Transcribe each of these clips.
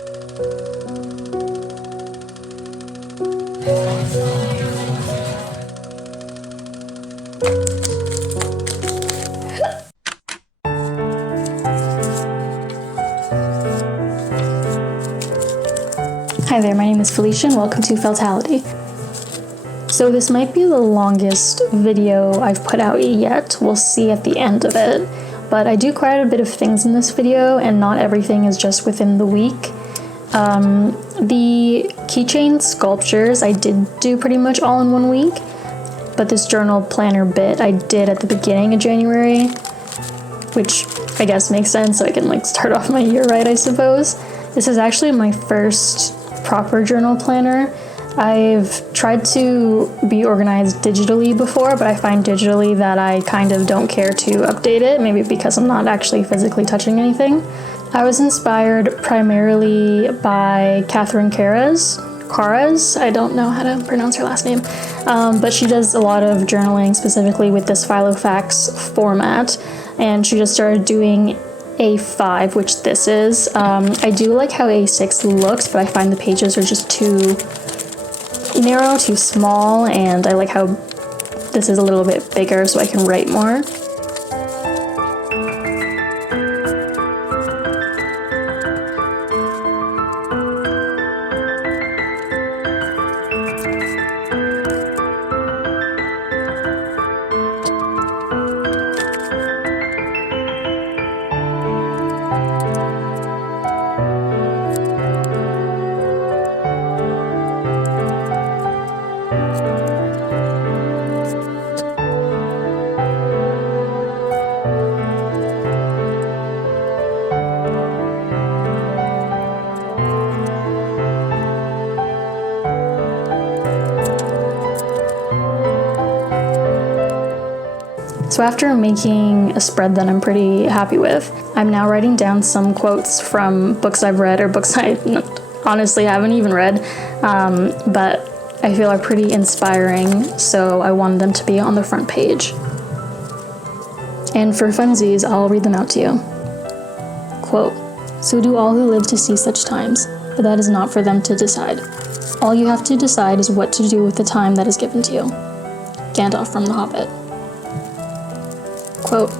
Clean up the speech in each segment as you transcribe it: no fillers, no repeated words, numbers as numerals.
Hi there, my name is Felicia and welcome to Feltality. So this might be the longest video I've put out yet, we'll see at the end of it, but I do quite a bit of things in this video and not everything is just within the week. The keychain sculptures I did do pretty much all in 1 week, but this journal planner bit I did at the beginning of January, which I guess makes sense, so I can like start off my year right, I suppose. This is actually my first proper journal planner. I've tried to be organized digitally before, but I find digitally that I kind of don't care to update it, maybe because I'm not actually physically touching anything. I was inspired primarily by Catherine Caras, I don't know how to pronounce her last name, but she does a lot of journaling specifically with this Filofax format, and she just started doing A5, which this is. I do like how A6 looks, but I find the pages are just too narrow, too small, and I like how this is a little bit bigger so I can write more. So after making a spread that I'm pretty happy with, I'm now writing down some quotes from books I've read or books I honestly haven't even read, but I feel are pretty inspiring, so I wanted them to be on the front page. And for funsies, I'll read them out to you. Quote, "So do all who live to see such times, but that is not for them to decide. All you have to decide is what to do with the time that is given to you." Gandalf from The Hobbit. Quote,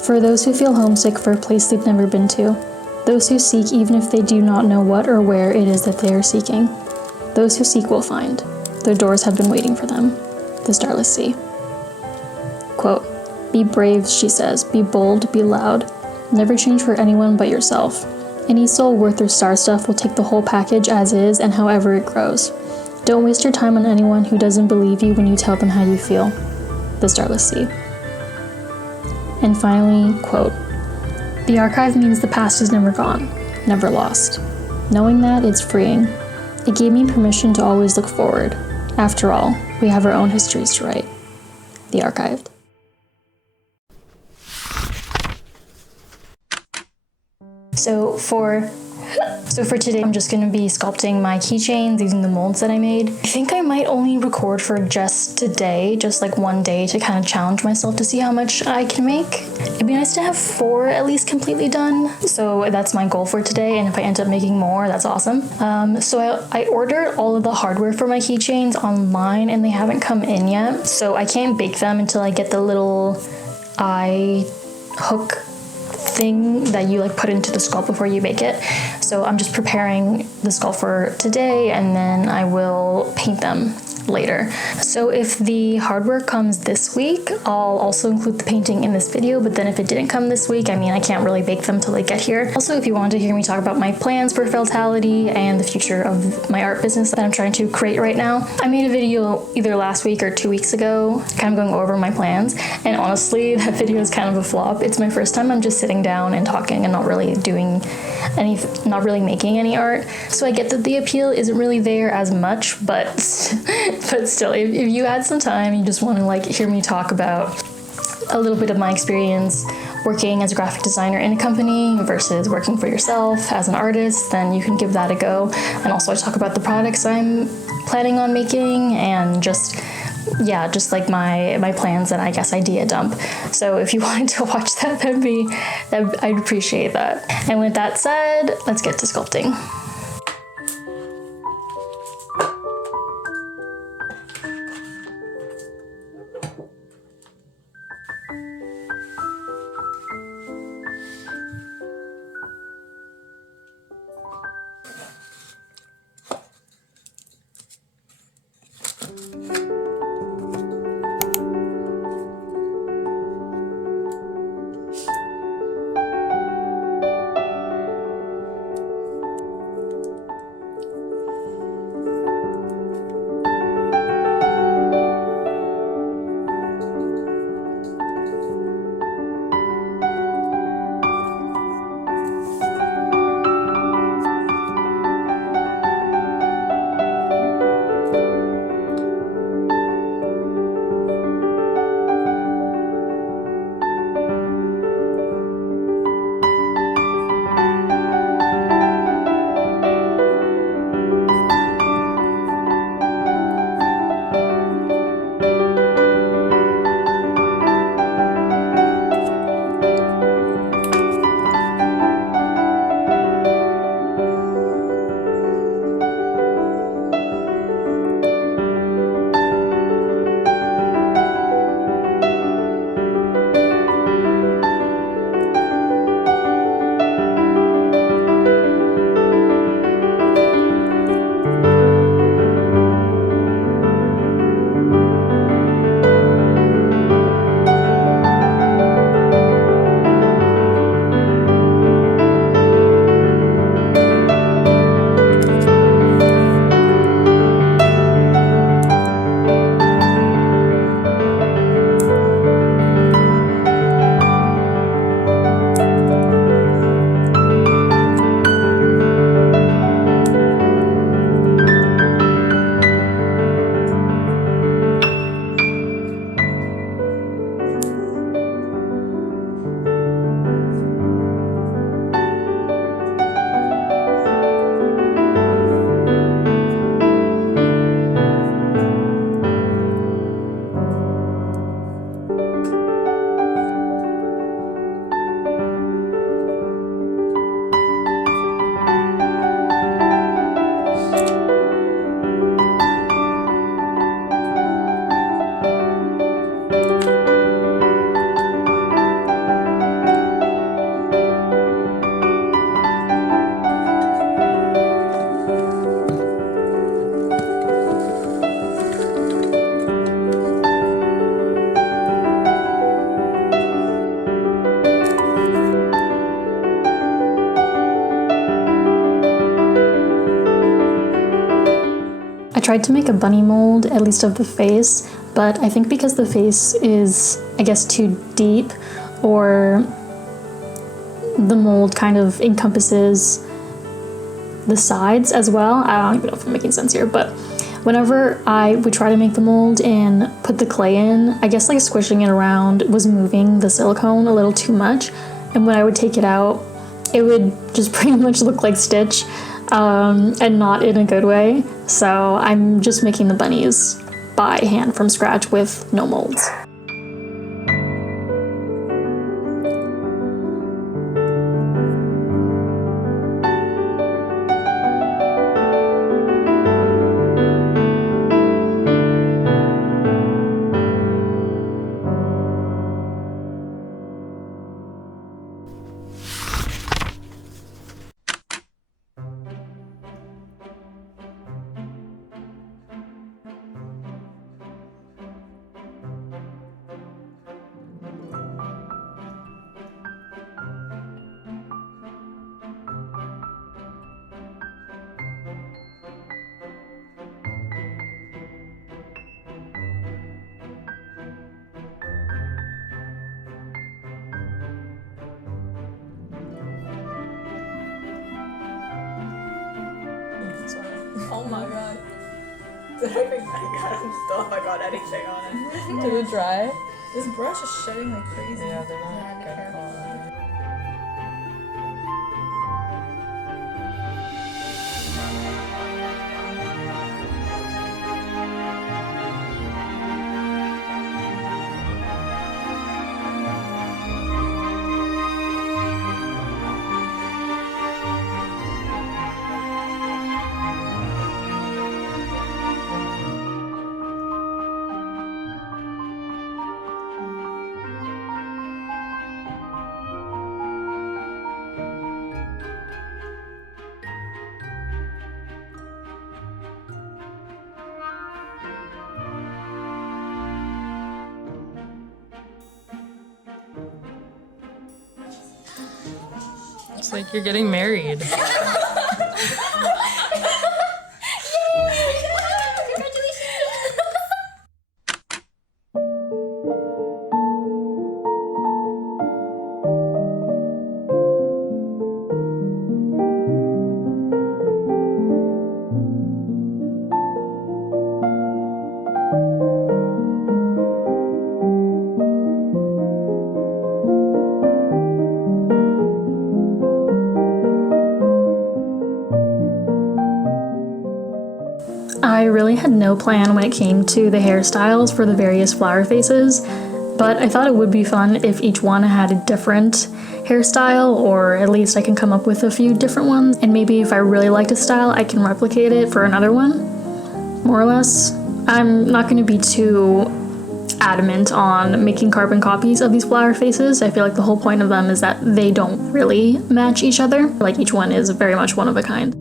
"For those who feel homesick for a place they've never been to, those who seek even if they do not know what or where it is that they are seeking, those who seek will find. Their doors have been waiting for them. The Starless Sea." Quote, "Be brave," she says, "be bold, be loud. Never change for anyone but yourself. Any soul worth their star stuff will take the whole package as is and however it grows. Don't waste your time on anyone who doesn't believe you when you tell them how you feel. The Starless Sea." And finally, quote, "The archive means the past is never gone, never lost. Knowing that, it's freeing. It gave me permission to always look forward. After all, we have our own histories to write. The Archived." So for today, I'm just going to be sculpting my keychains using the molds that I made. I think I might only record for just today, just like one day to kind of challenge myself to see how much I can make. It'd be nice to have 4 at least completely done. So that's my goal for today, and if I end up making more, that's awesome. So I ordered all of the hardware for my keychains online and they haven't come in yet. So I can't bake them until I get the little eye hook thing that you like put into the sculpt before you bake it. So I'm just preparing the sculpt for today and then I will paint them later. So if the hardware comes this week, I'll also include the painting in this video, but then if it didn't come this week, I mean, I can't really bake them till they get here. Also, if you want to hear me talk about my plans for Feltality and the future of my art business that I'm trying to create right now, I made a video either last week or 2 weeks ago, kind of going over my plans, and honestly, that video is kind of a flop. It's my first time I'm just sitting down and talking and not really making any art. So I get that the appeal isn't really there as much, but still, if you had some time, you just want to like hear me talk about a little bit of my experience working as a graphic designer in a company versus working for yourself as an artist, then you can give that a go. And also I talk about the products I'm planning on making and just yeah, just like my plans and I guess idea dump. So if you wanted to watch that, I'd appreciate that. And with that said, let's get to sculpting. I tried to make a bunny mold, at least of the face, but I think because the face is, I guess, too deep, or the mold kind of encompasses the sides as well. I don't even know if I'm making sense here, but whenever I would try to make the mold and put the clay in, I guess like squishing it around was moving the silicone a little too much, and when I would take it out, it would just pretty much look like Stitch, and not in a good way. So I'm just making the bunnies by hand from scratch with no molds. Oh my god. Did I think I don't know if I got anything on it. Did it dry? This brush is shedding like crazy. Yeah, they're not good quality. It's like you're getting married. I really had no plan when it came to the hairstyles for the various flower faces, but I thought it would be fun if each one had a different hairstyle, or at least I can come up with a few different ones, and maybe if I really liked a style, I can replicate it for another one, more or less. I'm not going to be too adamant on making carbon copies of these flower faces. I feel like the whole point of them is that they don't really match each other, like each one is very much one of a kind.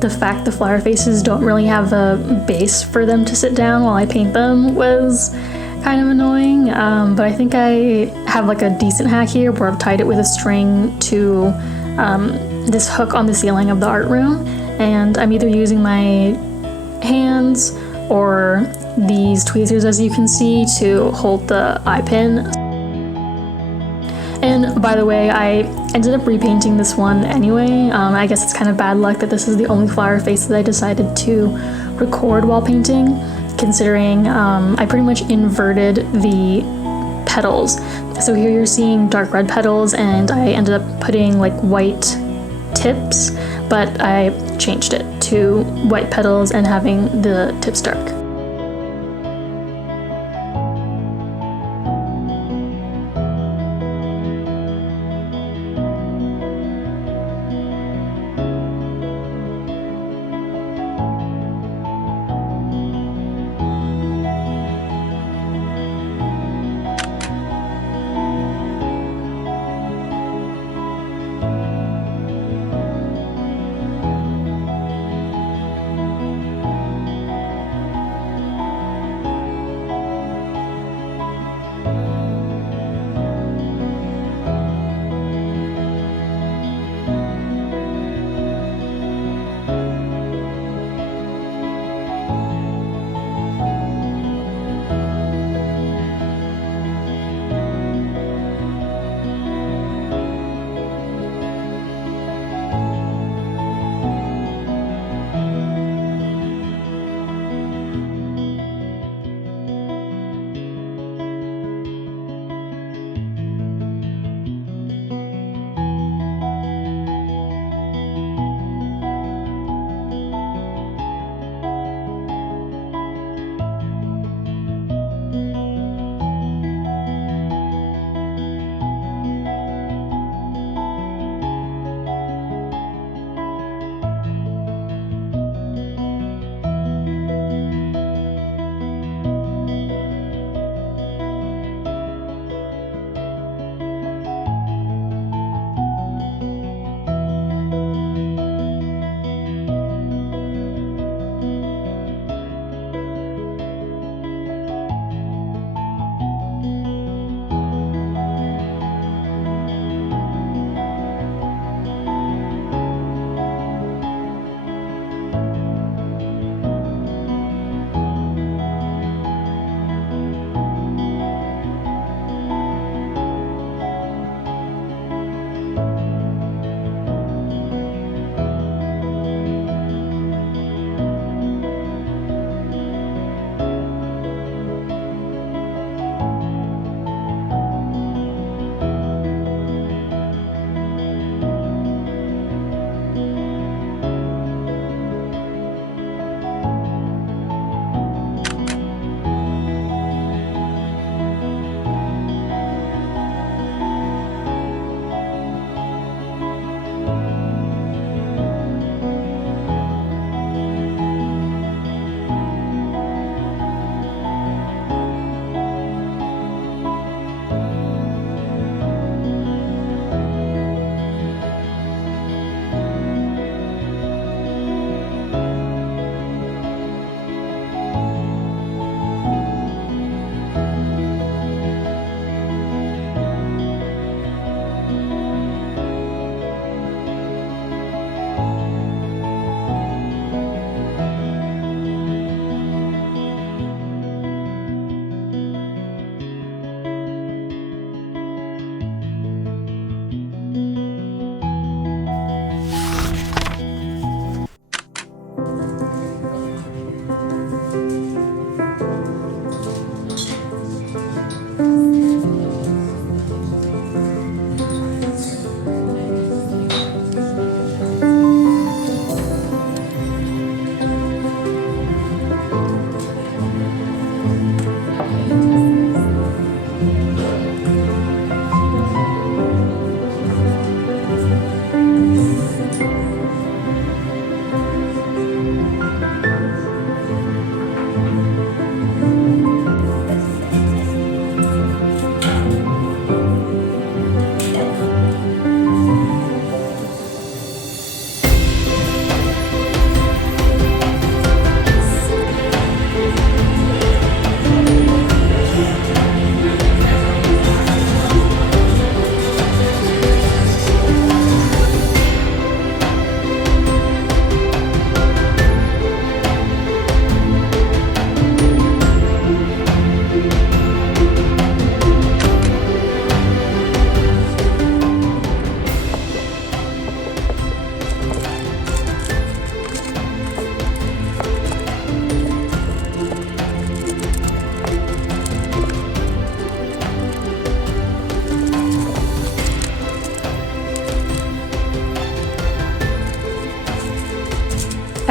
The fact the flower faces don't really have a base for them to sit down while I paint them was kind of annoying, but I think I have like a decent hack here where I've tied it with a string to this hook on the ceiling of the art room, and I'm either using my hands or these tweezers, as you can see, to hold the eye pin. And by the way, I ended up repainting this one anyway. I guess it's kind of bad luck that this is the only flower face that I decided to record while painting, considering I pretty much inverted the petals. So here you're seeing dark red petals, and I ended up putting like white tips, but I changed it to white petals and having the tips dark.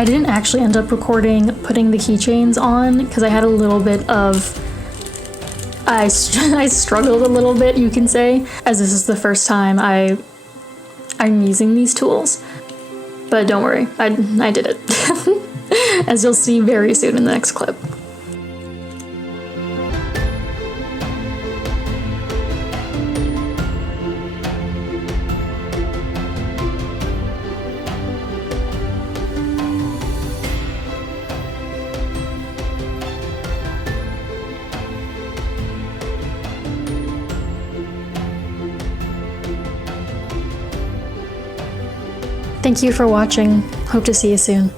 I didn't actually end up recording putting the keychains on because I had a little bit of, I struggled a little bit, you can say, as this is the first time I'm using these tools. But don't worry, I did it, as you'll see very soon in the next clip. Thank you for watching. Hope to see you soon.